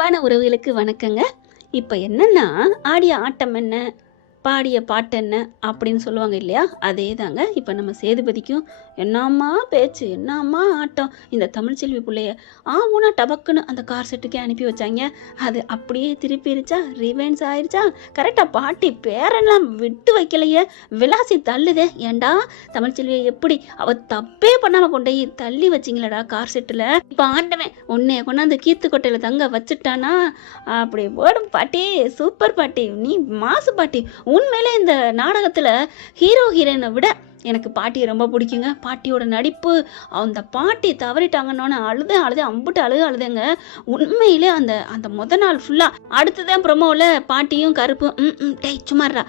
அன்பான உறவுகளுக்கு வணக்கங்க. இப்போ என்னன்னா, ஆடிய ஆட்டம் என்ன, பாடிய பாட்டு என்ன அப்படின்னு சொல்லுவாங்க இல்லையா? அதே தாங்க இப்போ நம்ம சேதுபதிக்கும் என்னம்மா பேச்சு, என்னம்மா ஆட்டம். இந்த தமிழ்ச்செல்வி பிள்ளைய ஊனா டபக்குன்னு அந்த கார் செட்டுக்கே அனுப்பி வச்சாங்க. அது அப்படியே திருப்பிருச்சா, ரிவென்ஸ் ஆயிடுச்சா, கரெக்டாக பாட்டி பேரெல்லாம் விட்டு வைக்கலையே, விளாசி தள்ளுதே. ஏண்டா தமிழ்ச்செல்வியை எப்படி அவ தப்பே பண்ணாமல் கொண்டு போய் தள்ளி வச்சிங்களடா கார் செட்டில். இப்போ ஆண்டவன் உன்னைய கொண்டாந்து கீத்து கொட்டையில் தங்க வச்சுட்டானா, அப்படி போடும் பாட்டி, சூப்பர் பாட்டி, நீ மாசு பாட்டி. உண்மையிலே இந்த நாடகத்தில் ஹீரோ ஹீரோயினை விட எனக்கு பாட்டியை ரொம்ப பிடிக்குங்க. பாட்டியோட நடிப்பு, அந்த பாட்டி தவறிட்டாங்கன்னு அழுதேன் அம்புட்டு அழுதேங்க. உண்மையிலே அந்த அந்த நாள் ஃபுல்லாக அடுத்ததான் ப்ரொமோவில் பாட்டியும் கருப்பும் டேய் சும்மாறா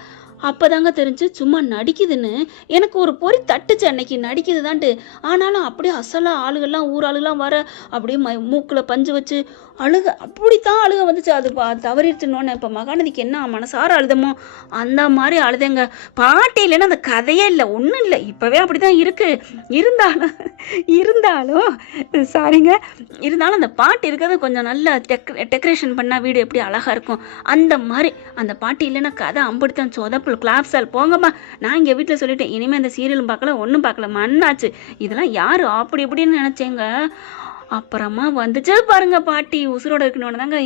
அப்போதாங்க தெரிஞ்சு சும்மா நடிக்குதுன்னு. எனக்கு ஒரு பொறி தட்டுச்சு அன்னைக்கு, நடிக்குதுதான்ட்டு. ஆனாலும் அப்படியே அசலாக ஆளுகள்லாம் ஊர் ஆளுகள்லாம் வர அப்படியே மூக்கில் பஞ்சு வச்சு அப்படித்தான் அழுக வந்துச்சு. அது தவறிடுச்சுன்னு இப்போ மகாநதிக்கு என்ன மனசார அழுதமோ அந்த மாதிரி அழுதேங்க. பாட்டி இல்லைன்னா அந்த கதையே இல்லை, ஒன்றும் இல்லை. இப்போவே அப்படி தான் இருக்குது. இருந்தாலும் சாரிங்க, இருந்தாலும் அந்த பாட்டு இருக்கிறது கொஞ்சம் நல்லா டெக்கரேஷன் பண்ணால் வீடு எப்படி அழகாக இருக்கும், அந்த மாதிரி. அந்த பாட்டு இல்லைன்னா கதை அம்படுத்தான் சொதப்பு கிளாப்ஸால் போங்கம்மா. நான் இங்கே வீட்டில் சொல்லிட்டேன், இனிமேல் இந்த சீரியலும் பார்க்கல, ஒன்றும் பார்க்கல, மண்ணாச்சு. இதெல்லாம் யார் அப்படி இப்படின்னு நினச்சேங்க. அப்புறமா வந்துச்சு பாருங்க பாட்டி, உசுரோட இருக்கணும்னு தாங்க.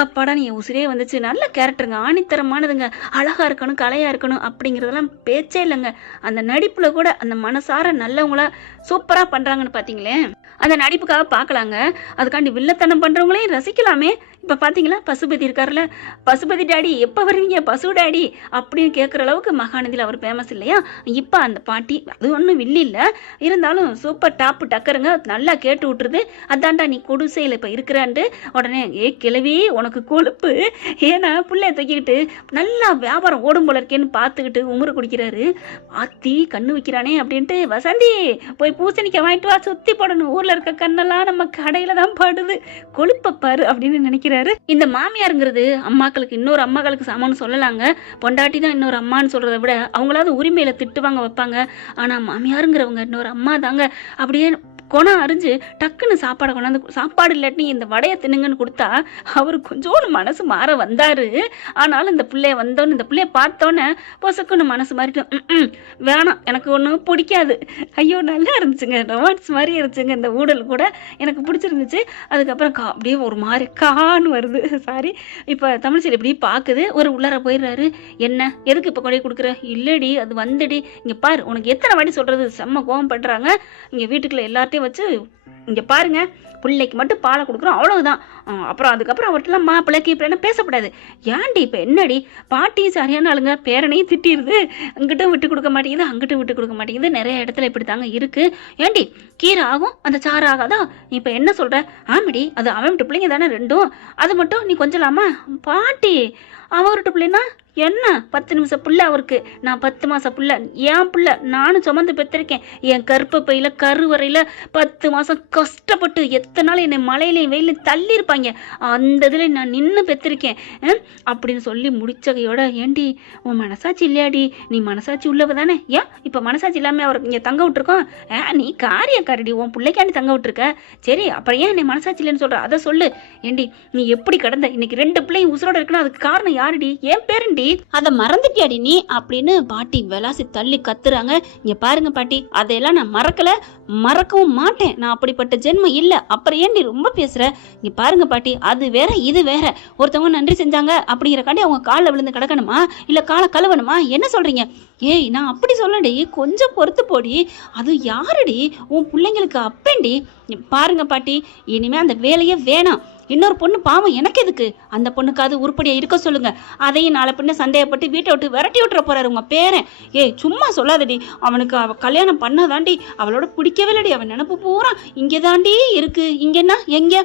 அப்பாடா நீ உசுரே வந்துச்சு. நல்ல கேரக்டருங்க, ஆணித்தரமானதுங்க, அழகா இருக்கணும், கலையா இருக்கணும் அப்படிங்கிறதெல்லாம் பேச்சே இல்லைங்க. அந்த நடிப்புல கூட அந்த மனசார நல்லவங்கள சூப்பரா பண்றாங்கன்னு பாத்தீங்களே, அந்த நடிப்புக்காக பார்க்கலாங்க. அதுக்காண்டி வில்லத்தனம் பண்றவங்களையும் ரசிக்கலாமே. இப்போ பார்த்தீங்களா, பசுபதி இருக்காருல்ல, பசுபதி டாடி எப்போ வருவீங்க பசு டாடி அப்படின்னு கேட்குற அளவுக்கு மகாநதியில் அவர் ஃபேமஸ் இல்லையா? இப்போ அந்த பாட்டி அது ஒன்றும் வில்லி இல்லை, இருந்தாலும் சூப்பர் டாப்பு டக்கருங்க, நல்லா கேட்டு விட்டுருது. அதான்டா நீ குடிசையில் இப்போ இருக்கிறான்ட்டு உடனே கிளவி உனக்கு கொழுப்பு, ஏன்னா பிள்ளைய தூக்கிக்கிட்டு நல்லா வியாபாரம் ஓடும் போல இருக்கேன்னு பார்த்துக்கிட்டு உமுறு குடிக்கிறாரு. ஆத்தி கண்ணு வைக்கிறானே அப்படின்ட்டு, வசந்தி போய் பூசணிக்காய் வாங்கிட்டு வா, சுற்றி போடணும், ஊரில் இருக்க கண்ணெல்லாம் நம்ம கடையில் தான் படுது, கொழுப்பை பாரு அப்படின்னு நினைக்கிறாரு. இந்த மாமியாருங்கிறது அம்மாக்களுக்கு இன்னொரு அம்மாக்களுக்கு சமம்னு சொல்லலாங்க. பொண்டாட்டி தான் இன்னொரு அம்மான்னு சொல்றதை விட அவங்களாவது உரிமையில திட்டுவாங்க வைப்பாங்க. ஆனா மாமியாருங்கிறவங்க இன்னொரு அம்மா தாங்க. அப்படியே குணம் அறிஞ்சு டக்குன்னு சாப்பாடை கொண்டாந்து, சாப்பாடு இல்லாட்டி இந்த வடையை தின்னுங்கன்னு கொடுத்தா அவர் கொஞ்சோன்னு மனசு மாற வந்தாரு. ஆனாலும் இந்த பிள்ளைய வந்தோன்னு, இந்த பிள்ளைய பார்த்தோன்னே பொசுக்குன்னு மனசு மாறிட்டு வேணாம் எனக்கு ஒன்றும் பிடிக்காது. ஐயோ நல்லா இருந்துச்சுங்க, ரொமான்ஸ் மாதிரி இருந்துச்சுங்க. இந்த ஊடல் கூட எனக்கு பிடிச்சிருந்துச்சு. அதுக்கப்புறம் அப்படியே ஒரு மாதிரி கான்னு வருது. சாரி. இப்போ தமிழ்ச்செல்வி இப்படி பார்க்குது, ஒரு உள்ளார போயிடுறாரு. என்ன எதுக்கு இப்போ கொடை கொடுக்குற? இல்லடி அது வந்துடி, இங்கே பாரு உனக்கு எத்தனை வாட்டி சொல்கிறது, செம்ம கோவம் பண்ணுறாங்க இங்கே வீட்டுக்குள்ள எல்லாத்தையும் வச்சு. இங்கே பாருங்க, பிள்ளைக்கு மட்டும் பாலை கொடுக்குறோம் அவ்வளவுதான். அப்புறம் அதுக்கப்புறம் அவர்கிட்டலாம் மாப்பிள்ளைக்கு இப்படின்னா பேசப்படாது. ஏன்டி இப்போ என்னடி, பாட்டியும் சரியான ஆளுங்க, பேரனையும் திட்டிடுது, அங்கிட்டும் விட்டு கொடுக்க மாட்டேங்குது, அங்கிட்டும் விட்டு கொடுக்க மாட்டேங்குது, நிறைய இடத்துல இப்படி தாங்க இருக்கு. ஏண்டி கீரை ஆகும் அந்த சாறு ஆகாதா? இப்போ என்ன சொல்ற? ஆமாடி அது அவன் விட்டு பிள்ளைங்க தானே ரெண்டும், அது மட்டும் நீ கொஞ்சலாமா? பாட்டி அவன் விட்டு பிள்ளைன்னா என்ன, 10 நிமிஷம் புள்ள அவருக்கு, நான் 10 மாசம் புள்ள, என் புள்ள நானும் சுமந்து பெற்றிருக்கேன். என் கருப்பு பையில கருவறையில 10 மாசம் கஷ்டப்பட்டு எத்தனை நாள் என்னை மழையிலையும் வெயிலையும் தள்ளி இருப்பாங்க, அந்த இதில் நான் நின்று பெற்றிருக்கேன் அப்படின்னு சொல்லி முடிச்சகையோட, ஏண்டி உன் மனசாட்சி இல்லையாடி, நீ மனசாட்சி உள்ளவ தானே, ஏன் இப்போ மனசாட்சி இல்லாமல் அவருக்கு இங்கே தங்க விட்டுருக்கோம்? நீ காரியக்காரடி, உன் பிள்ளைக்காண்டி தங்க விட்டுருக்க, சரி அப்புறம் ஏன் என்னை மனசாட்சி இல்லைன்னு சொல்ற, அதை சொல்லு. ஏண்டி நீ எப்படி கடந்த, இன்னைக்கு 2 பிள்ளையும் உசுரோட இருக்குன்னா அதுக்கு காரணம் யாருடி? என் பேரண்டி, அதை மறந்துட்டியாடி நீ அப்படின்னு பாட்டி விளாசி தள்ளி கத்துறாங்க. இங்க பாருங்க பாட்டி, அதையெல்லாம் நான் மறக்கவும் மாட்டேன், நான் அப்படிப்பட்ட ஜென்மம் இல்லை. அப்புறம் ஏன் நீ ரொம்ப பேசுற? இங்க பாருங்க பாட்டி, அது வேற இது வேற. ஒருத்தவங்க நன்றி செஞ்சாங்க அப்படிங்கிறக்காண்டி அவங்க காலில் விழுந்து கிடக்கணுமா, இல்லை காலை கழுவணுமா? என்ன சொல்றீங்க? ஏய் நான் அப்படி சொல்லடி, கொஞ்சம் பொறுத்து போடி. அது யாருடி? உன் பிள்ளைங்களுக்கு அப்பேண்டி. பாருங்க பாட்டி, இனிமே அந்த வேலையே வேணாம். இன்னொரு பொண்ணு பாவம் எனக்கு எதுக்கு, அந்த பொண்ணுக்காவது உருப்படியாக இருக்க சொல்லுங்க. அதையும் நாளை பின்ன சந்தேகப்பட்டு வீட்டை விட்டு விரட்டி விட்டுற போறாரு உங்க பேரன். ஏய் சும்மா சொல்லாதடி, அவனுக்கு கல்யாணம் பண்ணாதாண்டி அவளோட பிடிக்கவே இல்லடி, அவன் நினப்பு பூரா இங்கே தாண்டி இருக்கு. இங்கன்னா எங்க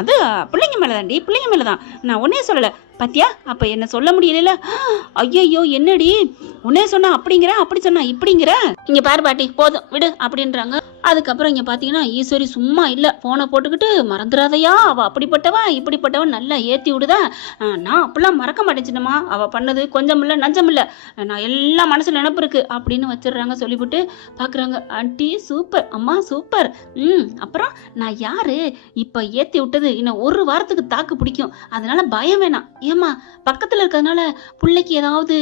அது பிள்ளைங்க மேலே தாண்டி, பிள்ளைங்க மேலே தான். நான் ஒன்னே சொல்லலை, பாத்தியா அப்ப என்ன சொல்ல முடியல. ஐயோ என்னடி உன்னே சொன்னா அப்படிங்கிற அப்படி சொன்னா இப்படிங்கிற, இங்க பாரு பாட்டி போதும் விடு அப்படின்றாங்க. அதுக்கப்புறம் இங்க பாத்தீங்கன்னா ஈஸ்வரி சும்மா இல்ல, போனை போட்டுக்கிட்டு மறந்துடாதையா அவ அப்படிப்பட்டவ இப்படிப்பட்டவன் நல்லா ஏத்தி விடுதா. நான் அப்படிலாம் மறக்க மாட்டேன் சின்னம்மா, அவ பண்ணது கொஞ்சம் இல்ல நஞ்சம் இல்ல, நான் எல்லாம் மனசுல நினப்பு இருக்கு அப்படின்னு வச்சிடுறாங்க. சொல்லிவிட்டு பாக்குறாங்க, ஆண்டி சூப்பர் அம்மா சூப்பர். அப்புறம் நான் யாரு இப்ப ஏத்தி விட்டது இன்னும் ஒரு வாரத்துக்கு தாக்கு பிடிக்கும், அதனால பயம் வேணாம். ஏமா பக்கத்துல இருக்கிறதுனால பிள்ளைக்கு ஏதாவது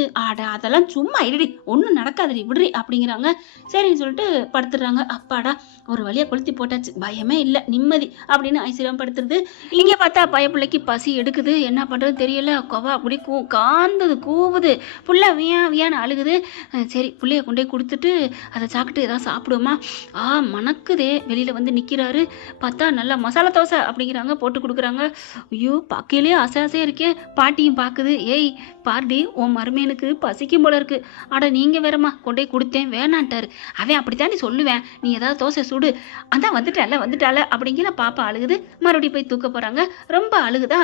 அதெல்லாம் சும்மா இருடி ஒன்றும் நடக்காதுடி விடுறி அப்படிங்கிறாங்க. சரின்னு சொல்லிட்டு படுத்துடுறாங்க. அப்பாடா ஒரு வழியா கொளுத்தி போட்டாச்சு, பயமே இல்லை நிம்மதி அப்படின்னு ஐஸ்வர்யம் படுத்துருது. இங்கே பார்த்தா பயப்பிள்ளைக்கு பசி எடுக்குது, என்ன பண்றது தெரியல. கொவா அப்படி காந்தது கூவுது, புள்ள வியான்னு அழுகுது. சரி பிள்ளைய கொண்டே கொடுத்துட்டு அதை சாப்பிட்டு ஏதாவது சாப்பிடுவோமா. மணக்குதே. வெளியில வந்து நிக்கிறாரு, பார்த்தா நல்லா மசாலா தோசை அப்படிங்கிறாங்க, போட்டு கொடுக்குறாங்க. ஐயோ பார்க்கலையே ஆசையா இருக்கே. பாட்டியும் பார்க்குது, ஏய் பார்டி உன் மருமேனுக்கு பசிக்கும் போல இருக்கு. அட நீங்க வேறம்மா கொண்டே கொடுத்தேன் வேணான்ட்டாரு. அவன் அப்படித்தான் நீ சொல்லுவேன், நீ ஏதாவது தோசை சுடு. அதான் வந்துட்டால அப்படிங்கிற பாப்பா அழுகுது. மறுபடியும் போய் தூக்க போறாங்க. ரொம்ப அழுகுதா,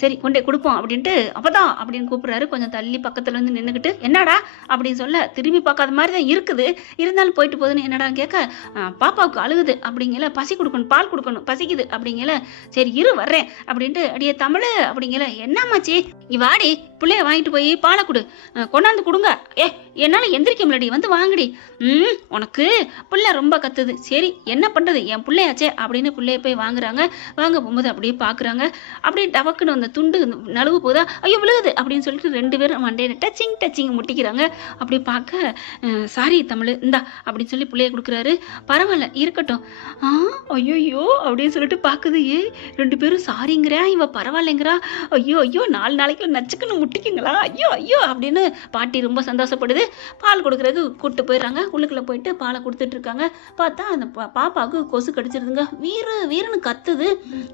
சரி கொண்டே கொடுப்போம் அப்படின்ட்டு அப்பதான் அப்படின்னு கூப்பிடுறாரு. கொஞ்சம் தள்ளி பக்கத்துல வந்து நின்னுக்கிட்டு, என்னடா அப்படின்னு சொல்ல, திரும்பி பார்க்காத மாதிரி தான் இருக்குது, இருந்தாலும் போயிட்டு போகுதுன்னு என்னடா கேட்க, பாப்பாவுக்கு அழுகுது அப்படிங்கல, பசி கொடுக்கணும் பால் கொடுக்கணும் பசிக்குது அப்படிங்கல, சரி இரு வர்றேன் அப்படின்ட்டு, அடியே தமிழ் அப்படிங்கல, என்னம்மாச்சி வாடி பிள்ளைய வாங்கிட்டு போய் பாலை கொடு, கொண்டாந்து கொடுங்க. என்னால எந்திரிக்க முடியடி, வந்து வாங்கடி. உனக்கு பிள்ளை ரொம்ப கத்துது, சரி என்ன பண்றது என் பிள்ளையாச்சே அப்படின்னு பிள்ளைய போய் வாங்குறாங்க. வாங்க போகும்போது அப்படியே பாக்குறாங்க, அப்படியே டவக்குன்னு அந்த துண்டு நழுவு போதா, ஐயோ விழுகுது அப்படின்னு சொல்லிட்டு ரெண்டு பேரும் மண்டையில டச்சிங் முட்டிக்கிறாங்க. அப்படி பார்க்க, சாரி தமிழ் இந்தா அப்படின்னு சொல்லி பிள்ளைய கொடுக்குறாரு. பரவாயில்ல இருக்கட்டும். ஐயோ அப்படின்னு சொல்லிட்டு பாக்குது, ரெண்டு பேரும் சாரிங்கிறா இவ பரவாயில்லைங்கிறா. ஐயோ 4 நாளைக்கு நச்சுக்குன்னு முட்டிக்குங்களா, ஐயோ அப்படின்னு பாட்டி ரொம்ப சந்தோஷப்படுது. பால் கொடுக்கறது கூப்பிட்டு போயிடுறாங்க. உள்ளுக்குள்ள போயிட்டு பாலை கொடுத்துட்டு இருக்காங்க. பார்த்தா அந்த பாப்பாவுக்கு கொசு கடிச்சிருதுங்க. வீரன்னு கத்துது,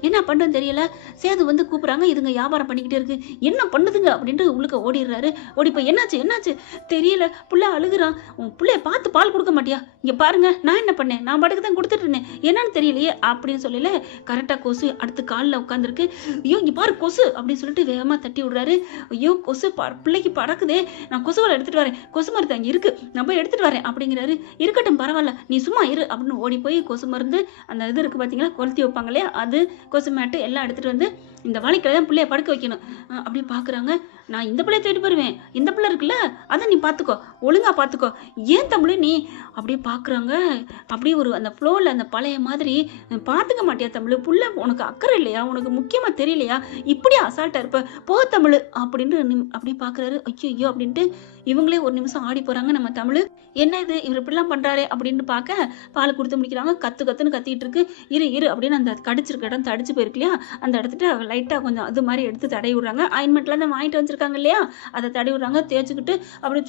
என்ன பண்ணுன்னு தெரியல. சேது வந்து கூப்பிடுறாங்க, இதுங்க வியாபாரம் பண்ணிக்கிட்டே இருக்கு, என்ன பண்ணுதுங்க அப்படின்ட்டு உள்ளுக்க ஓடிடுறாரு. ஓடி போய் என்னாச்சு தெரியல, புள்ள அழுகுறான், உன் பிள்ளைய பார்த்து பால் கொடுக்க மாட்டியா, இங்க பாருங்க நான் என்ன பண்ணேன், நான் பாட்டுக்கு தான் கொடுத்துட்டு இருந்தேன், என்னன்னு தெரியலையே அப்படின்னு சொல்லல. கரெக்டா கொசு அடுத்து காலில் உட்காந்துருக்கு. ஐயோ இங்க பாரு கொசு அப்படின்னு சொல்லிட்டு வேகமா தட்டி விடுறாரு. ஐயோ கொசு பிள்ளைக்கு பறக்குதே, நான் கொசுவலை எடுத்துட்டு வரேன், கொசு மருந்து அங்கே இருக்கு நான் போய் எடுத்துட்டு வரேன் அப்படிங்கிறாரு. இருக்கட்டும் பரவாயில்ல நீ சும்மா இரு அப்படின்னு ஓடி போய் கொசு மருந்து அந்த இது இருக்கு பார்த்தீங்களா கொளுத்தி வைப்பாங்க இல்லையா, அது கொசு மேட்டு எல்லாம் எடுத்துட்டு வந்து இந்த வாழைக்கிழமை தான் பிள்ளைய படுக்க வைக்கணும் அப்படி பார்க்குறாங்க. நான் இந்த பிள்ளைய தேடி போயிருவேன், இந்த பிள்ளை இருக்குல்ல அதை நீ பார்த்துக்கோ, ஒழுங்கா பார்த்துக்கோ, ஏன் தமிழ் நீ அப்படி பார்க்குறாங்க. அப்படியே ஒரு அந்த ஃப்ளோவில் அந்த பழைய மாதிரி, பார்த்துக்க மாட்டியா தமிழ், புள்ள உனக்கு அக்கறை இல்லையா, உனக்கு முக்கியமாக தெரியலையா, இப்படி அசால்ட்டாக இருப்ப போ தமிழ் அப்படின்ட்டு அப்படி பார்க்குறாரு. ஐயோ அப்படின்ட்டு இவங்களே ஒரு நிமிஷம் ஆடி போகிறாங்க. நம்ம தமிழ் என்ன இது இவர் இப்படிலாம் பண்ணுறாரு அப்படின்னு பார்க்க பால் கொடுத்து முடிக்கிறாங்க. கத்துன்னு கத்திட்டு இருக்கு. இரு அப்படின்னு அந்த கடிச்சிருக்க இடம் தடிச்சு போயிருக்கு இல்லையா, அந்த இடத்துல லைட்டாக கொஞ்சம் அது மாதிரி எடுத்து தடவி விடுறாங்க. ஆயின்மெண்ட்லாம் தான் வாங்கிட்டு வச்சிருக்காங்க இல்லையா, அதை தடவி விடுறாங்க. தேய்ச்சிக்கிட்டு அப்படி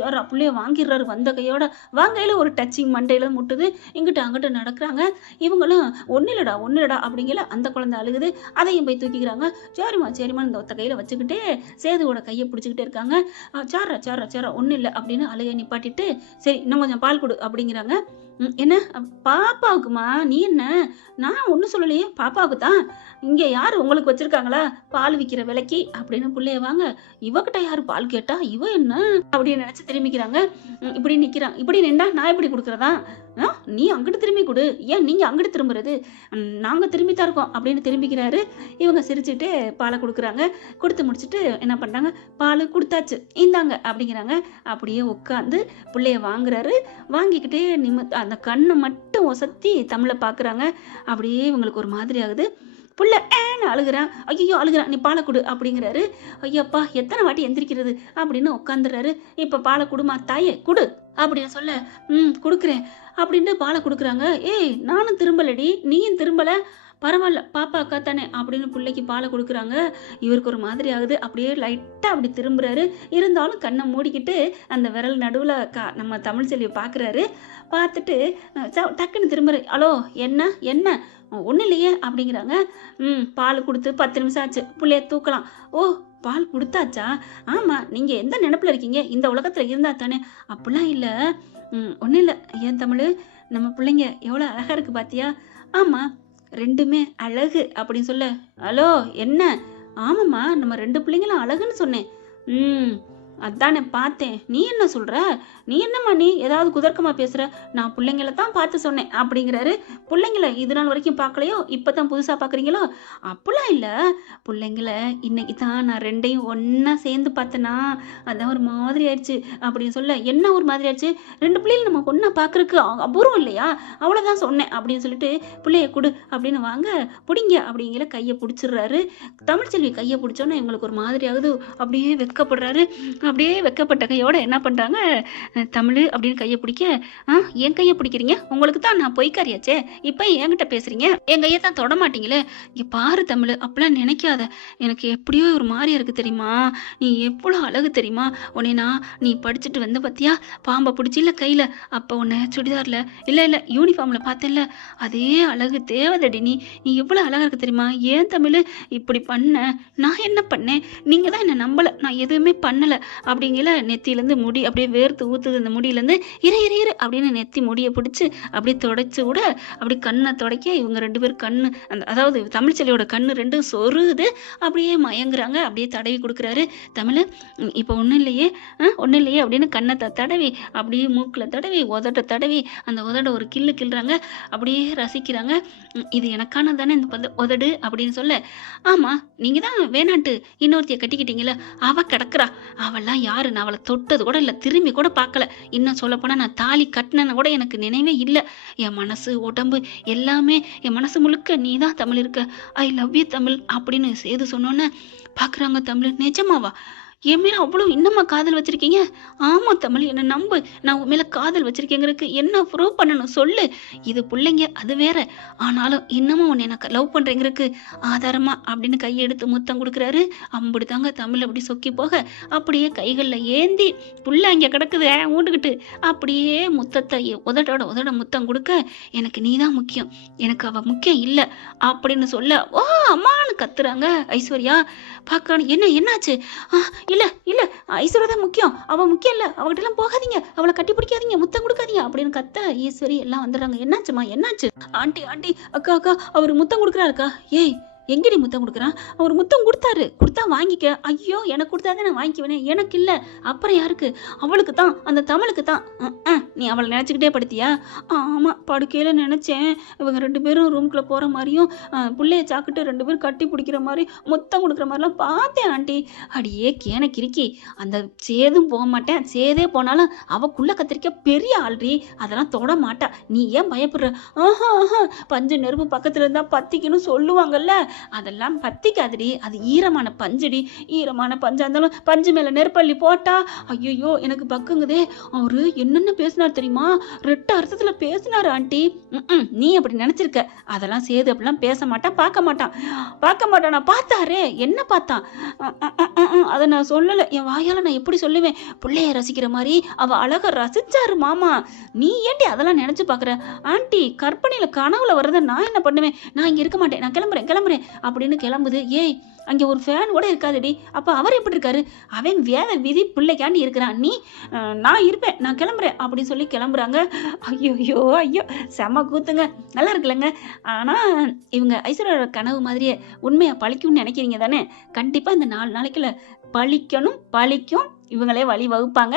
சோற புள்ளைய வாங்கிடுறாரு. வந்த கையோட வாங்கையில ஒரு டச்சிங் மண்டையில முட்டுது. இங்கிட்ட அங்கிட்ட நடக்கிறாங்க. இவங்களும் ஒன்னிலடா அப்படிங்கல. அந்த குழந்தை அழுகுது, அதையும் போய் தூக்கிக்கிறாங்க. சரிம்மா இந்த ஒத்த கையில வச்சுக்கிட்டே சேதுவோட கையை பிடிச்சிக்கிட்டே இருக்காங்க. சாரா ஒன்றும் இல்லை அப்படின்னு அழுகை நிப்பாட்டிட்டு, சரி இன்னும் கொஞ்சம் பால் கொடு அப்படிங்கிறாங்க. என்ன பாப்பாவுக்குமா, நீ என்ன, நான் ஒன்றும் சொல்லலையே, பாப்பாவுக்கு தான், இங்கே யார் உங்களுக்கு வச்சிருக்காங்களா பால் விற்கிற விலைக்கு அப்படின்னு பிள்ளைய வாங்க. இவகிட்ட யாரு பால் கேட்டா, இவ என்ன அப்படின்னு நினைச்சு திரும்பிக்கிறாங்க. இப்படி நிக்கிறான், இப்படி நின்றா நான் எப்படி கொடுக்குறதா, நீ அங்கிட்டு திரும்பி கொடு, ஏன் நீங்க அங்கிட்டு திரும்புறது, நாங்க திரும்பி தான் இருக்கோம் அப்படின்னு திரும்பிக்கிறாரு. இவங்க சிரிச்சுட்டு பாலை கொடுக்குறாங்க. கொடுத்து முடிச்சுட்டு என்ன பண்றாங்க, பால் கொடுத்தாச்சு இந்தாங்க அப்படிங்கிறாங்க. அப்படியே உட்காந்து பிள்ளைய வாங்குறாரு. வாங்கிக்கிட்டே அந்த கண்ணை மட்டும் ஒசத்தி தமிழை பார்க்குறாங்க. அப்படியே இவங்களுக்கு ஒரு மாதிரி ஆகுது. புள்ள அழுகிறான். ஐயோ அழுகிறான், நீ பாலை கொடு அப்படிங்கிறாரு. ஐயப்பா எத்தனை வாட்டி எந்திரிக்கிறது அப்படின்னு உட்காந்துறாரு. இப்ப பாலை கொடுமா தாயே கொடு அப்படின்னு சொல்ல, கொடுக்குறேன் அப்படின்னு பாலை கொடுக்குறாங்க. நானும் திரும்பலடி நீயும் திரும்பல, பரவாயில்ல பாப்பா அக்கா தானே அப்படின்னு பிள்ளைக்கு பாலை கொடுக்குறாங்க. இவருக்கு ஒரு மாதிரி ஆகுது. அப்படியே லைட்டாக அப்படி திரும்புறாரு. இருந்தாலும் கண்ணை மூடிக்கிட்டு அந்த விரல் நடுவில் நம்ம தமிழ் செல்வியை பார்க்குறாரு. பார்த்துட்டு டக்குன்னு திரும்புறாரு. ஹலோ என்ன ஒன்றும் இல்லையே அப்படிங்கிறாங்க. பால் கொடுத்து 10 நிமிஷம் ஆச்சு, பிள்ளைய தூக்கலாம். ஓ பால் கொடுத்தாச்சா, ஆமாம் நீங்கள் எந்த நினப்பில் இருக்கீங்க, இந்த உலகத்தில் இருந்தா தானே, அப்படிலாம் இல்லை, ஒன்றும் இல்லை. ஏன் தமிழ் நம்ம பிள்ளைங்க எவ்வளோ அழகாக இருக்குது பார்த்தியா, ஆமாம் ரெண்டுமே அழகு அப்படின்னு சொல்ல, ஹலோ என்ன ஆமாம்மா, நம்ம 2 பிள்ளைங்களும் அழகுன்னு சொன்னேன். ம் அதானே பார்த்தேன். நீ என்ன சொல்ற? நீ என்னம்மா நீ ஏதாவது குதர்க்கமா பேசுற? நான் பிள்ளைங்கள தான் பார்த்து சொன்னேன் அப்படிங்கிறாரு. பிள்ளைங்கள இது நாள் வரைக்கும் பார்க்கலையோ? இப்பதான் புதுசா பார்க்குறீங்களோ? அப்படிலாம் இல்ல. பிள்ளைங்கள இன்னைக்கு தான் நான் 2யும் ஒண்ணா சேர்ந்து பார்த்தேனா, அதான் ஒரு மாதிரி ஆயிடுச்சு அப்படின்னு சொல்ல, என்ன ஒரு மாதிரி ஆயிடுச்சு? 2 பிள்ளைகள நம்ம ஒண்ணா பார்க்கறக்கு அபூர்வம் இல்லையா? அவ்வளவுதான் சொன்னேன் அப்படின்னு சொல்லிட்டு, பிள்ளைய குடு அப்படின்னு வாங்க புடிங்க அப்படிங்கிற கையை பிடிச்சிடுறாரு. தமிழ்ச்செல்வி கையை பிடிச்சோன்னே இவங்களுக்கு ஒரு மாதிரி ஆகுது. அப்படியே வெட்கப்படுறாரு. அப்படியே வெட்கப்பட்ட கையோட என்ன பண்றாங்க, தமிழ் அப்படின்னு கையை பிடிக்க, என் கையை பிடிக்கிறீங்க? உங்களுக்கு தான் நான் பொய்க்காரியாச்சே, இப்போ என்கிட்ட பேசுறீங்க, என் கையை தான் தொட மாட்டீங்களே. இங்க பாரு தமிழ், அப்பெல்லாம் நினைக்காத. எனக்கு எப்படியோ ஒரு மாதிரியா இருக்கு தெரியுமா? நீ எவ்வளோ அழகு தெரியுமா? உன்னை நீ படிச்சுட்டு வந்து பார்த்தியா, பாம்பை பிடிச்சில்ல கையில, அப்போ உன்னை சுடிதார்ல இல்லை யூனிஃபார்ம்ல பார்த்தேன்ல, அதே அழகு தேவதடி. நீ நீ எவ்வளோ அழகா இருக்கு தெரியுமா? ஏன் தமிழ் இப்படி பண்ண? நான் என்ன பண்ணேன்? நீங்க தான் என்ன நம்பல, நான் எதுவுமே பண்ணல அப்படிங்கிற நெத்தியிலேருந்து முடி அப்படியே வேர்த்து ஊத்துது. அந்த முடியிலேருந்து இரு அப்படின்னு நெத்தி முடியை பிடிச்சி அப்படியே தொடச்சி விட, அப்படி கண்ணை துடைக்க இவங்க 2 பேரும் கண்ணு அதாவது தமிழ்ச்செல்வியோட கண்ணு 2 சொருகுது. அப்படியே மயங்குறாங்க. அப்படியே தடவி கொடுக்குறாரு தமிழ். இப்போ ஒன்றும் இல்லையே அப்படின்னு கண்ணை தடவி, அப்படியே மூக்கில் தடவி, உதட்ட தடவி, அந்த உதட ஒரு கிள்ளு கிள்றாங்க. அப்படியே ரசிக்கிறாங்க. இது எனக்கான தானே இந்த உதடு அப்படின்னு சொல்ல, ஆமா நீங்க தான் வேணான்ட்டு இன்னொருத்திய கட்டிக்கிட்டீங்களா, அவ கிடக்குறா, அவெல்லாம் யாரு, நான் அவளை தொட்டது கூட இல்லை, திரும்பி கூட பார்க்கல. இன்னும் சொல்லப்போனா நான் தாலி கட்டினேன்னு கூட எனக்கு நினைவே இல்லை. என் மனசு உடம்பு எல்லாமே, என் மனசு முழுக்க நீ தான் தமிழ் இருக்க, ஐ லவ் யூ தமிழ் அப்படின்னு சேது சொன்னோன்னே பார்க்குறாங்க. தமிழ் நிஜமாவா? என் மேல அவ்வளோ இன்னமா காதல் வச்சிருக்கீங்க? ஆமா தமிழ், என்னை நம்பு, நான் உன் மேல காதல் வச்சிருக்கேங்கிறதுக்கு என்ன ப்ரூவ் பண்ணணும் சொல்லு. இது பிள்ளைங்க அது வேற, ஆனாலும் இன்னமும் உன்னை எனக்கு லவ் பண்றேங்கிறதுக்கு ஆதாரமா அப்படின்னு கையெடுத்து முத்தம் கொடுக்குறாரு. அம்புடுதாங்க தமிழ் அப்படி சொக்கி போக, அப்படியே கைகளில் ஏந்தி புள்ள அங்கே கிடக்குது ஊண்டுக்கிட்டு அப்படியே முத்தத்தை உதட முத்தம் கொடுக்க, எனக்கு நீ தான் முக்கியம், எனக்கு அவ முக்கியம் இல்லை அப்படின்னு சொல்ல, ஓ அம்மான்னு கத்துறாங்க ஐஸ்வர்யா. பார்க்க என்னாச்சு? இல்ல ஐஸ்வர்யா தான் முக்கியம், அவ முக்கியம் இல்ல, அவகிட்ட எல்லாம் போகாதீங்க, அவளை கட்டி பிடிக்காதீங்க, முத்தம் கொடுக்காதீங்க அப்படின்னு கத்த ஈஸ்வரி எல்லாம் வந்துடுறாங்க. என்னாச்சுமா என்னாச்சு? ஆண்டி அக்கா அவர் முத்தம் கொடுக்குறாருக்கா. ஏய் எங்கடி முத்தம் கொடுக்குறான்? அவர் முத்தம் கொடுத்தா வாங்கிக்க. ஐயோ எனக்கு கொடுத்தாதான் நான் வாங்கிக்குவேனே, எனக்கு இல்லை, அப்புறம் யாருக்கு? அவளுக்கு தான், அந்த தமிழுக்கு தான். நீ அவளை நினச்சிக்கிட்டே படுத்தியா? ஆமாம், படுக்கையில் நினச்சேன். இவங்க 2 பேரும் ரூம்குள்ளே போகிற மாதிரியும் பிள்ளைய சாக்கிட்டு 2 பேரும் கட்டி பிடிக்கிற மாதிரி முத்தம் கொடுக்குற மாதிரிலாம் பார்த்தேன் ஆண்டி. அடியே கேன கிறுக்கி, அந்த சேதும் போக மாட்டேன், சேதே போனாலும் அவக்குள்ள கத்திரிக்க பெரிய ஆள்றி, அதெல்லாம் தொட மாட்டா. நீ ஏன் பயப்படுற? பஞ்சு நெருப்பு பக்கத்தில் இருந்தால் பத்திக்கணும் சொல்லுவாங்கல்ல, அதெல்லாம் பத்திக்காதடி, அது ஈரமான பஞ்சுடி. ஈரமான பஞ்சா இருந்தாலும் பஞ்சு மேல நெருப்பள்ளி போட்டா ஐயோ எனக்கு பக்குங்குதே. அவரு என்னென்ன பேசினார் தெரியுமா? 2 அர்த்தத்துல பேசினாரு ஆண்டி. நீ அப்படி நினைச்சிருக்க, அதெல்லாம் சேது அப்படிலாம் பேச மாட்டான், பார்க்க மாட்டான். பார்த்தாரே, என்ன பார்த்தான்? அதை நான் சொல்லல, என் வாயால நான் எப்படி சொல்லுவேன்? பிள்ளைய ரசிக்கிற மாதிரி அவ அழக ரசிச்சாரு மாமா. நீ ஏண்டி அதெல்லாம் நினைச்சு பாக்குற? ஆண்டி கற்பனையில கனவுல வர்றத நான் என்ன பண்ணுவேன்? நான் இங்க இருக்க மாட்டேன், நான் கிளம்புறேன் அப்படின்னு கிளம்புது. ஏய் அங்கே ஒரு ஃபேன் கூட இருக்காதுடி, அப்போ அவர் எப்படி இருக்காரு? அவன் வேத விதி பிள்ளைக்காண்டி இருக்கிறான். நான் இருப்பேன், நான் கிளம்புறேன் அப்படின்னு சொல்லி கிளம்புறாங்க. ஐயோ செம கூத்துங்க, நல்லா இருக்குல்லங்க. ஆனால் இவங்க ஐஸ்வர்யோட கனவு மாதிரியே உண்மையை பழிக்கும்னு நினைக்கிறீங்க தானே? கண்டிப்பாக இந்த 4 நாளைக்குள்ள பழிக்கும், இவங்களே வழி வகுப்பாங்க.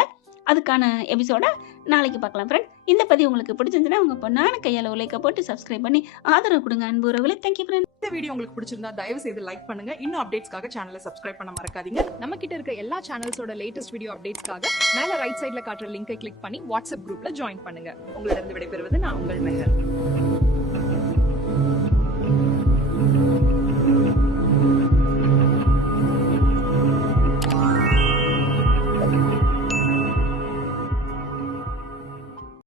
அதுக்கான எபிசோட நாளைக்கு பார்க்கலாம் ஃப்ரெண்ட். இந்த பதிவு உங்களுக்கு பிடிச்சிருந்துன்னா உங்க பொண்ணான கையால் உலைக்க போட்டு சப்ஸ்கிரைப் பண்ணி ஆதரவு கொடுங்க அன்பு உறவுகளே. Thank you friend. இந்த வீடியோ உங்களுக்கு பிடிச்சிருந்தா தயவு செய்து லைக் பண்ணுங்க. இன்னும் அப்டேட்ஸ்க்காக சேனலை சப்ஸ்கிரைப் பண்ண மறக்காதீங்க. நம்ம கிட்ட இருக்க எல்லா சேனல்ஸோட லேட்டஸ்ட் வீடியோ அப்டேட்ஸ்க்காக மேல ரைட் சைட்ல காட்டுற லிங்கை கிளிக் பண்ணி வாட்ஸ்அப் குரூப்ல ஜாயின் பண்ணுங்க. உங்களிடம் விடைபெறுவது நான் உங்கள் மெஹர்.